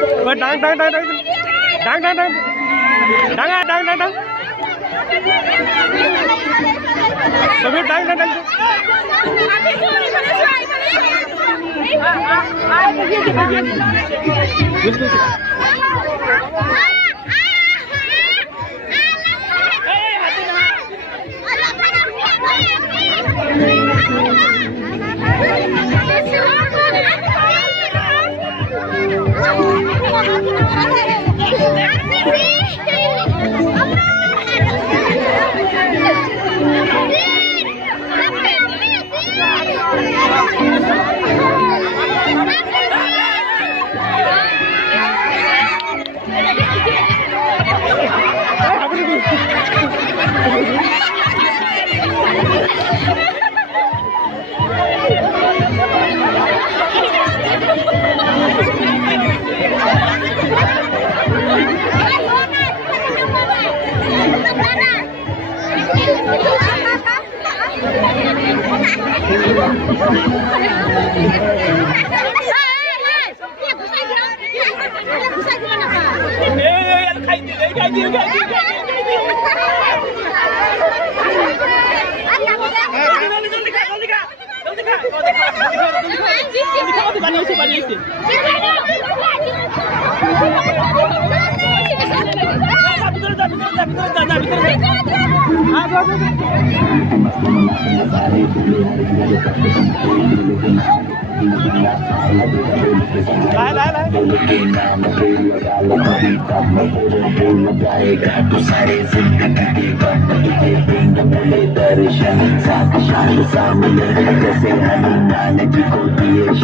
डांग डांग डांग डांग डांग डांग डांग डांग डांग डांग सभी डांग डांग डांग दर्शन साथ शाम सामने जैसे हनुमान जी को दिए